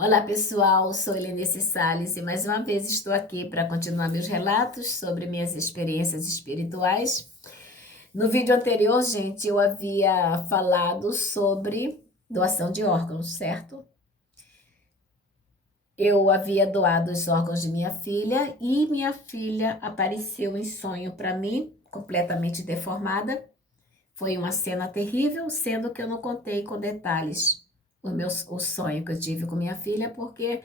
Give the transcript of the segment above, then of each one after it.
Olá pessoal, sou Helenice Salles e mais uma vez estou aqui para continuar meus relatos sobre minhas experiências espirituais. No vídeo anterior, gente, eu havia falado sobre doação de órgãos, certo? Eu havia doado os órgãos de minha filha e minha filha apareceu em sonho para mim, completamente deformada. Foi uma cena terrível, sendo que eu não contei com detalhes o sonho que eu tive com minha filha, porque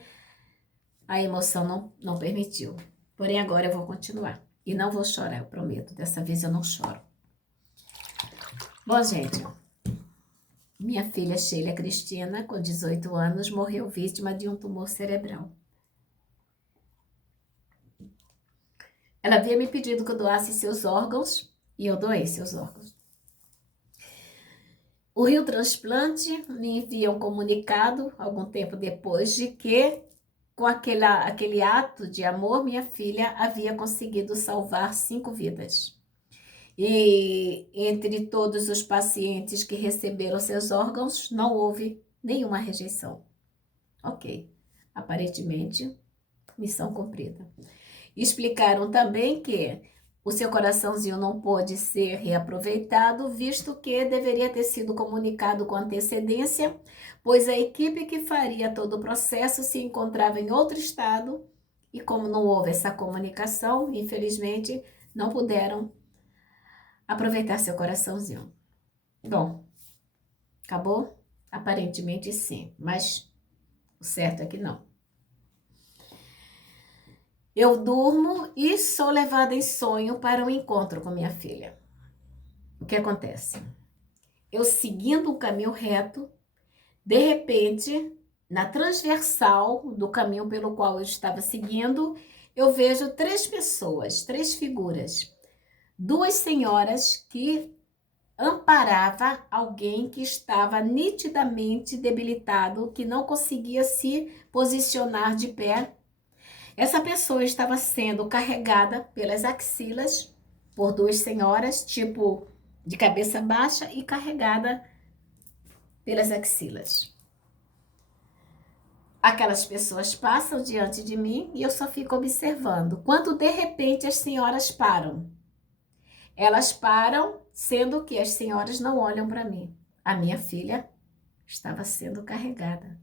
a emoção não permitiu. Porém, agora eu vou continuar. E não vou chorar, eu prometo. Dessa vez eu não choro. Bom, gente, minha filha Sheila Cristina, com 18 anos, morreu vítima de um tumor cerebral. Ela havia me pedido que eu doasse seus órgãos e eu doei seus órgãos. O Rio Transplante me envia um comunicado, algum tempo depois, de que, com aquele ato de amor, minha filha havia conseguido salvar 5 vidas. E entre todos os pacientes que receberam seus órgãos, não houve nenhuma rejeição. Ok, aparentemente, missão cumprida. Explicaram também que o seu coraçãozinho não pôde ser reaproveitado, visto que deveria ter sido comunicado com antecedência, pois a equipe que faria todo o processo se encontrava em outro estado e, como não houve essa comunicação, infelizmente, não puderam aproveitar seu coraçãozinho. Bom, acabou? Aparentemente sim, mas o certo é que não. Eu durmo e sou levada em sonho para um encontro com minha filha. O que acontece? Eu seguindo o caminho reto, de repente, na transversal do caminho pelo qual eu estava seguindo, eu vejo 3 pessoas, 3 figuras. 2 senhoras que amparava alguém que estava nitidamente debilitado, que não conseguia se posicionar de pé. Essa pessoa estava sendo carregada pelas axilas por 2 senhoras, tipo de cabeça baixa e carregada pelas axilas. Aquelas pessoas passam diante de mim e eu só fico observando. Quando de repente as senhoras param. Elas param, sendo que as senhoras não olham para mim. A minha filha estava sendo carregada.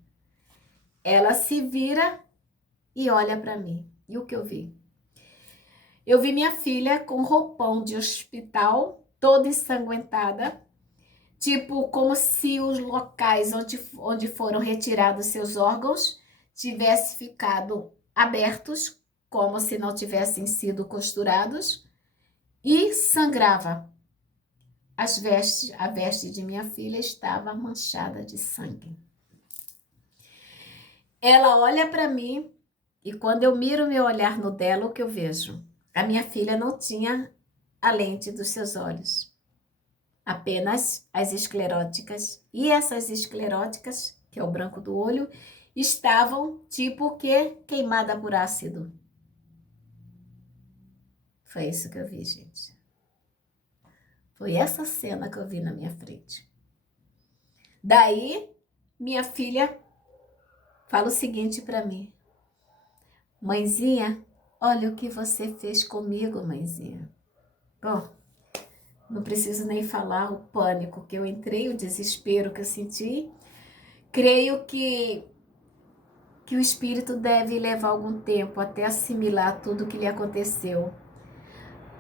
Ela se vira e olha para mim. E o que eu vi? Eu vi minha filha com roupão de hospital, toda ensanguentada, tipo como se os locais onde foram retirados seus órgãos tivessem ficado abertos, como se não tivessem sido costurados, e sangrava. A veste de minha filha estava manchada de sangue. Ela olha para mim e quando eu miro meu olhar no dela, o que eu vejo? A minha filha não tinha a lente dos seus olhos, apenas as escleróticas. E essas escleróticas, que é o branco do olho, estavam tipo que queimada por ácido. Foi isso que eu vi, gente. Foi essa cena que eu vi na minha frente. Daí, minha filha fala o seguinte para mim: mãezinha, olha o que você fez comigo, mãezinha. Bom, não preciso nem falar o pânico que eu entrei, o desespero que eu senti. Creio que o espírito deve levar algum tempo até assimilar tudo o que lhe aconteceu.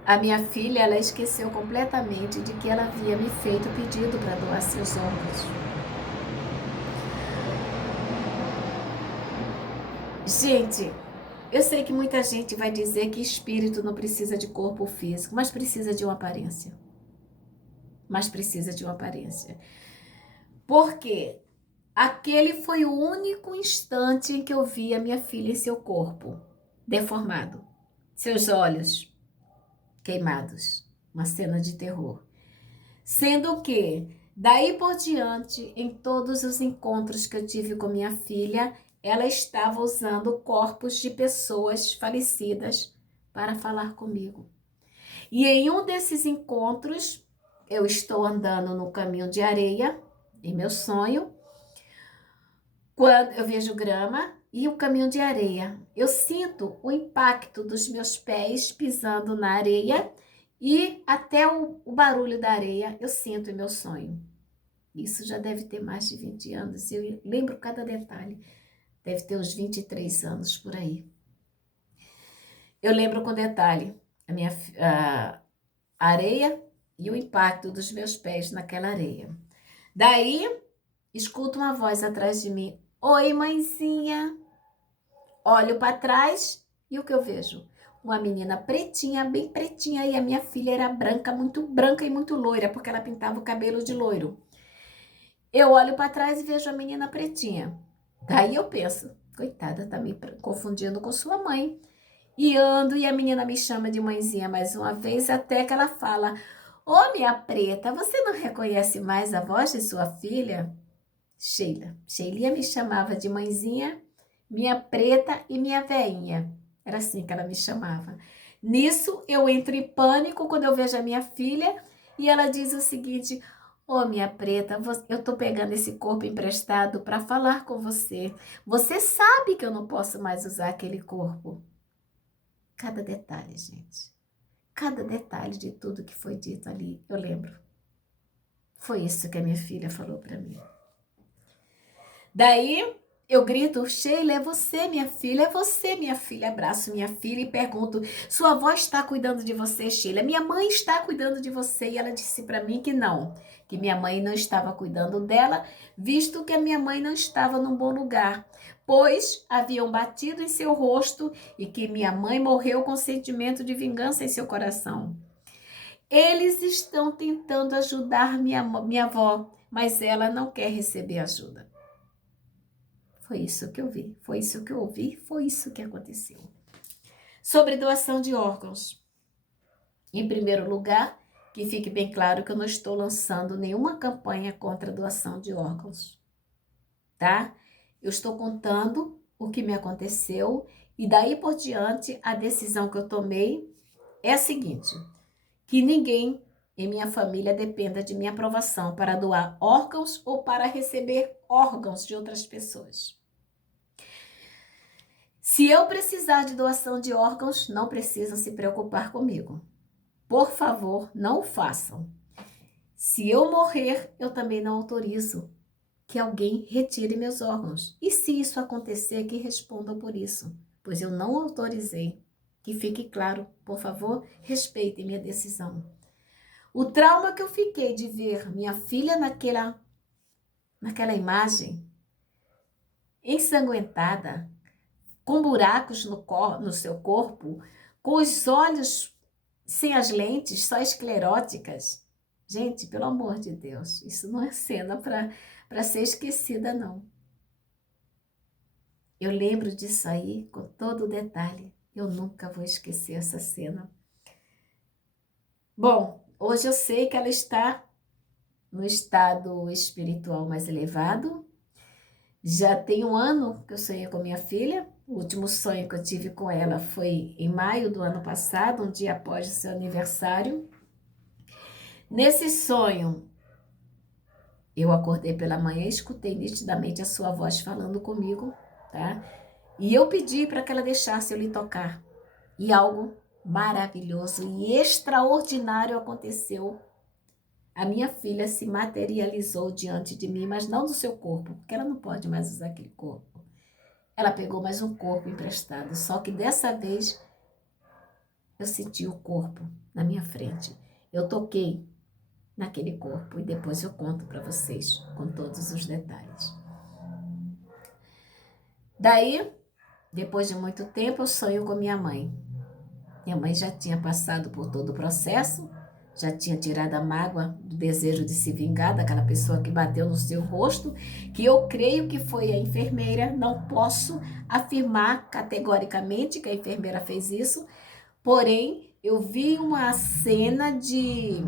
A minha filha, ela esqueceu completamente de que ela havia me feito pedido para doar seus órgãos. Gente, eu sei que muita gente vai dizer que espírito não precisa de corpo físico, mas precisa de uma aparência. Mas precisa de uma aparência. Por quê? Aquele foi o único instante em que eu vi a minha filha em seu corpo, deformado. Seus olhos queimados. Uma cena de terror. Sendo que, daí por diante, em todos os encontros que eu tive com minha filha, ela estava usando corpos de pessoas falecidas para falar comigo. E em um desses encontros, eu estou andando no caminho de areia, em meu sonho, Quando eu vejo grama e o caminho de areia, eu sinto o impacto dos meus pés pisando na areia e até o barulho da areia eu sinto em meu sonho. Isso já deve ter mais de 20 anos, eu lembro cada detalhe. Deve ter uns 23 anos por aí. Eu lembro com detalhe a areia e o impacto dos meus pés naquela areia. Daí, escuto uma voz atrás de mim. Oi, mãezinha. Olho para trás e o que eu vejo? Uma menina pretinha, bem pretinha, e a minha filha era branca e muito loira, porque ela pintava o cabelo de loiro. Eu olho para trás e vejo a menina pretinha. Daí eu penso, coitada, tá me confundindo com sua mãe. E ando e a menina me chama de mãezinha mais uma vez, até que ela fala: Ô, minha preta, você não reconhece mais a voz de sua filha? Sheila. Sheilinha me chamava de mãezinha, minha preta e minha veinha. Era assim que ela me chamava. Nisso, eu entro em pânico quando eu vejo a minha filha e ela diz o seguinte: Ô, minha preta, eu tô pegando esse corpo emprestado para falar com você. Você sabe que eu não posso mais usar aquele corpo. Cada detalhe, gente. Cada detalhe de tudo que foi dito ali, eu lembro. Foi isso que a minha filha falou para mim. Daí eu grito: Sheila, é você, minha filha, é você, minha filha. Abraço minha filha e pergunto: sua avó está cuidando de você, Sheila? Minha mãe está cuidando de você. E ela disse para mim que não, que minha mãe não estava cuidando dela, visto que a minha mãe não estava num bom lugar, pois haviam batido em seu rosto e que minha mãe morreu com sentimento de vingança em seu coração. Eles estão tentando ajudar minha avó, mas ela não quer receber ajuda. Foi isso que eu vi, foi isso que eu ouvi, foi isso que aconteceu. Sobre doação de órgãos. Em primeiro lugar, que fique bem claro que eu não estou lançando nenhuma campanha contra a doação de órgãos, tá? Eu estou contando o que me aconteceu e daí por diante a decisão que eu tomei é a seguinte: que ninguém em minha família dependa de minha aprovação para doar órgãos ou para receber órgãos de outras pessoas. Se eu precisar de doação de órgãos, não precisam se preocupar comigo. Por favor, não o façam. Se eu morrer, eu também não autorizo que alguém retire meus órgãos. E se isso acontecer, que respondam por isso, pois eu não autorizei. Que fique claro, por favor, respeitem minha decisão. O trauma que eu fiquei de ver minha filha naquela imagem, ensanguentada, com buracos no seu corpo, com os olhos sem as lentes, só escleróticas. Gente, pelo amor de Deus, isso não é cena para ser esquecida, não. Eu lembro disso aí com todo o detalhe. Eu nunca vou esquecer essa cena. Bom, hoje eu sei que ela está no estado espiritual mais elevado. Já tem um ano que eu sonhei com minha filha. O último sonho que eu tive com ela foi em maio do ano passado, um dia após o seu aniversário. Nesse sonho, eu acordei pela manhã e escutei nitidamente a sua voz falando comigo, tá? E eu pedi para que ela deixasse eu lhe tocar. E algo maravilhoso e extraordinário aconteceu. A minha filha se materializou diante de mim, mas não do seu corpo, porque ela não pode mais usar aquele corpo. Ela pegou mais um corpo emprestado, só que dessa vez eu senti o corpo na minha frente. Eu toquei naquele corpo e depois eu conto para vocês com todos os detalhes. Daí, depois de muito tempo, eu sonho com minha mãe. Minha mãe já tinha passado por todo o processo, já tinha tirado a mágoa do desejo de se vingar daquela pessoa que bateu no seu rosto, que eu creio que foi a enfermeira. Não posso afirmar categoricamente que a enfermeira fez isso, porém, eu vi uma cena de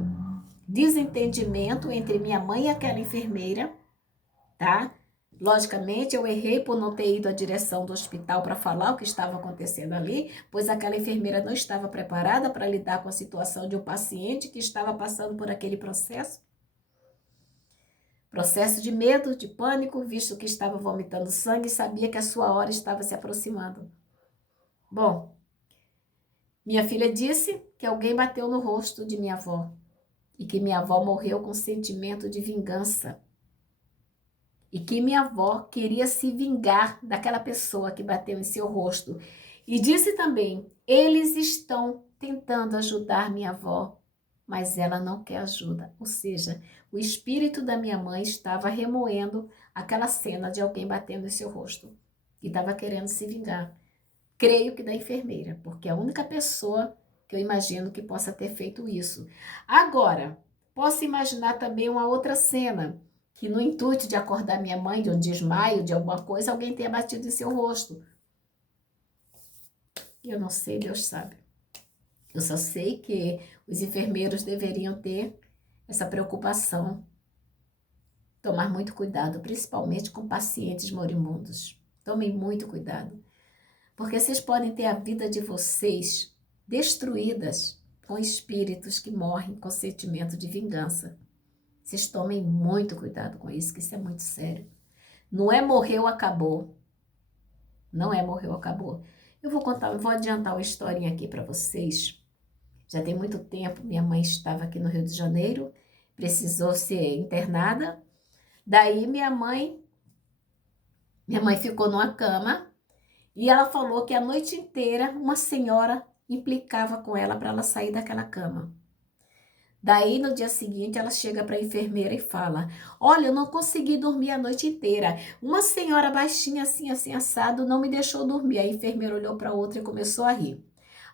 desentendimento entre minha mãe e aquela enfermeira, tá? Logicamente, eu errei por não ter ido à direção do hospital para falar o que estava acontecendo ali, pois aquela enfermeira não estava preparada para lidar com a situação de um paciente que estava passando por aquele processo. Processo de medo, de pânico, visto que estava vomitando sangue e sabia que a sua hora estava se aproximando. Bom, minha filha disse que alguém bateu no rosto de minha avó e que minha avó morreu com sentimento de vingança e que minha avó queria se vingar daquela pessoa que bateu em seu rosto. E disse também, eles estão tentando ajudar minha avó, mas ela não quer ajuda. Ou seja, o espírito da minha mãe estava remoendo aquela cena de alguém batendo em seu rosto e estava querendo se vingar. Creio que da enfermeira, porque é a única pessoa que eu imagino que possa ter feito isso. Agora, posso imaginar também uma outra cena, que no intuito de acordar minha mãe de um desmaio, de alguma coisa, alguém tenha batido em seu rosto. Eu não sei, Deus sabe. Eu só sei que os enfermeiros deveriam ter essa preocupação, tomar muito cuidado, principalmente com pacientes moribundos. Tomem muito cuidado, porque vocês podem ter a vida de vocês destruídas com espíritos que morrem com sentimento de vingança. Vocês tomem muito cuidado com isso, que isso é muito sério. Não é morreu, acabou. Não é morreu, acabou. Eu vou adiantar uma historinha aqui para vocês. Já tem muito tempo, minha mãe estava aqui no Rio de Janeiro, precisou ser internada. Daí minha mãe ficou numa cama e ela falou que a noite inteira uma senhora implicava com ela para ela sair daquela cama. Daí, no dia seguinte, ela chega para a enfermeira e fala, olha, eu não consegui dormir a noite inteira. Uma senhora baixinha, assim, assim, assado, não me deixou dormir. A enfermeira olhou para outra e começou a rir.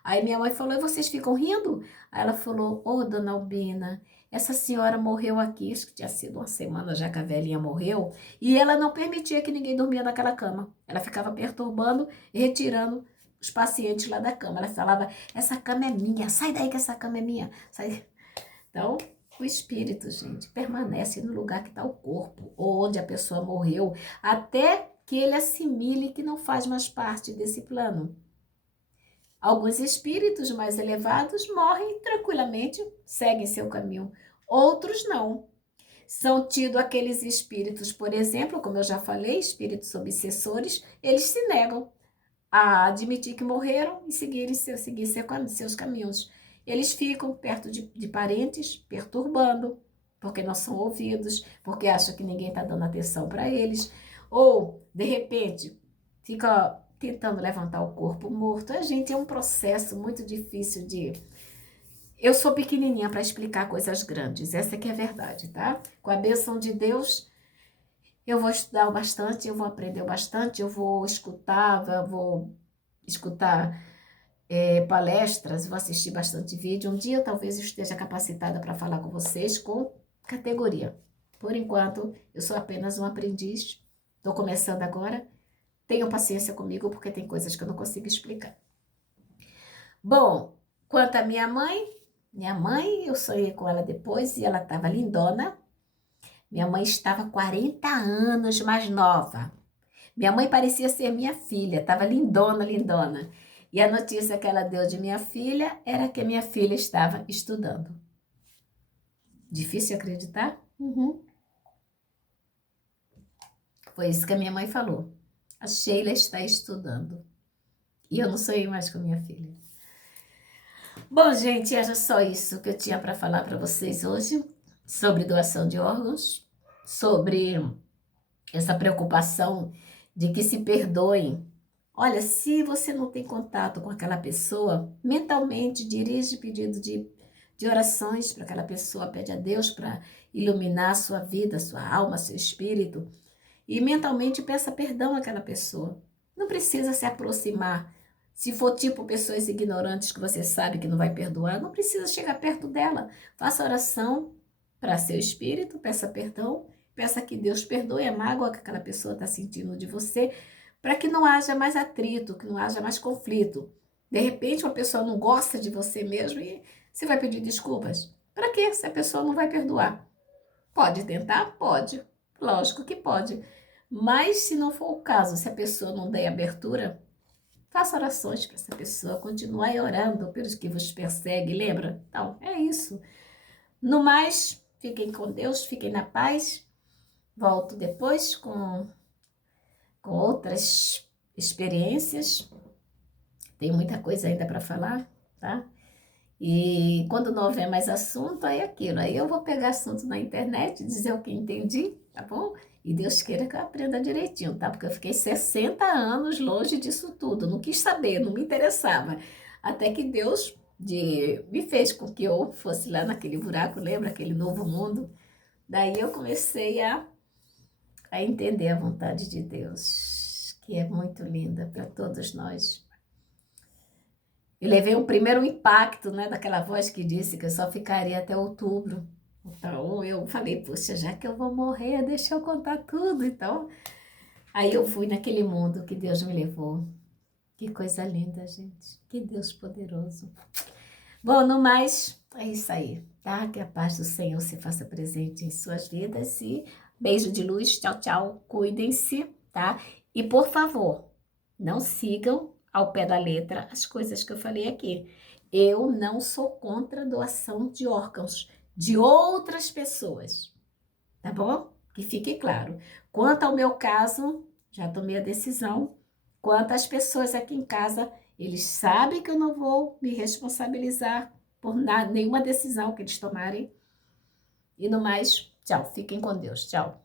Aí minha mãe falou, e vocês ficam rindo? Aí ela falou, ô, dona Albina, essa senhora morreu aqui, acho que tinha sido uma semana já que a velhinha morreu, e ela não permitia que ninguém dormia naquela cama. Ela ficava perturbando e retirando os pacientes lá da cama. Ela falava, essa cama é minha, sai daí que essa cama é minha. Sai. Então, o espírito, gente, permanece no lugar que está o corpo, ou onde a pessoa morreu, até que ele assimile que não faz mais parte desse plano. Alguns espíritos mais elevados morrem tranquilamente, seguem seu caminho. Outros não. São tidos aqueles espíritos, por exemplo, como eu já falei, espíritos obsessores, eles se negam a admitir que morreram e seguir seus caminhos. Eles ficam perto de parentes, perturbando, porque não são ouvidos, porque acham que ninguém está dando atenção para eles, ou, de repente, fica tentando levantar o corpo morto. A gente é um processo muito difícil de... Eu sou pequenininha para explicar coisas grandes, essa que é a verdade, tá? Com a bênção de Deus, eu vou estudar bastante, eu vou aprender bastante, eu vou escutar palestras, vou assistir bastante vídeo. Um dia talvez eu esteja capacitada para falar com vocês com categoria. Por enquanto, eu sou apenas um aprendiz, estou começando agora. Tenham paciência comigo, porque tem coisas que eu não consigo explicar. Bom, quanto à minha mãe, eu sonhei com ela depois e ela estava lindona. Minha mãe estava 40 anos mais nova. Minha mãe parecia ser minha filha, estava lindona, lindona. E a notícia que ela deu de minha filha era que a minha filha estava estudando. Difícil acreditar? Uhum. Foi isso que a minha mãe falou. A Sheila está estudando. E eu não sonhei mais com a minha filha. Bom, gente, era só isso que eu tinha para falar para vocês hoje sobre doação de órgãos, sobre essa preocupação de que se perdoem. Olha, se você não tem contato com aquela pessoa, mentalmente dirige pedido de orações para aquela pessoa, pede a Deus para iluminar a sua vida, a sua alma, seu espírito, e mentalmente peça perdão àquela pessoa. Não precisa se aproximar. Se for tipo pessoas ignorantes que você sabe que não vai perdoar, não precisa chegar perto dela. Faça oração para seu espírito, peça perdão, peça que Deus perdoe a mágoa que aquela pessoa está sentindo de você, para que não haja mais atrito, que não haja mais conflito. De repente, uma pessoa não gosta de você mesmo e você vai pedir desculpas. Para quê? Se a pessoa não vai perdoar. Pode tentar? Pode. Lógico que pode. Mas se não for o caso, se a pessoa não der abertura, faça orações para essa pessoa, continue orando pelos que vos perseguem, lembra? Então, é isso. No mais, fiquem com Deus, fiquem na paz. volto depois com outras experiências. Tem muita coisa ainda para falar, tá? E quando não houver mais assunto, aí é aquilo. Aí eu vou pegar assunto na internet, dizer o que entendi, tá bom? E Deus queira que eu aprenda direitinho, tá? Porque eu fiquei 60 anos longe disso tudo. Não quis saber, não me interessava. Até que Deus me fez com que eu fosse lá naquele buraco, lembra? Aquele novo mundo. Daí eu comecei a entender a vontade de Deus, que é muito linda para todos nós. Eu levei o primeiro impacto, né, daquela voz que disse que eu só ficaria até outubro. Então eu falei, puxa, já que eu vou morrer, deixa eu contar tudo. Então, aí eu fui naquele mundo que Deus me levou. Que coisa linda, gente. Que Deus poderoso. Bom, no mais, é isso aí, tá? Que a paz do Senhor se faça presente em suas vidas e beijo de luz, tchau, tchau. Cuidem-se, tá? E por favor, não sigam ao pé da letra as coisas que eu falei aqui. Eu não sou contra a doação de órgãos de outras pessoas, tá bom? Que fique claro. Quanto ao meu caso, já tomei a decisão. Quanto às pessoas aqui em casa, eles sabem que eu não vou me responsabilizar por nada, nenhuma decisão que eles tomarem. E no mais, tchau. Fiquem com Deus. Tchau.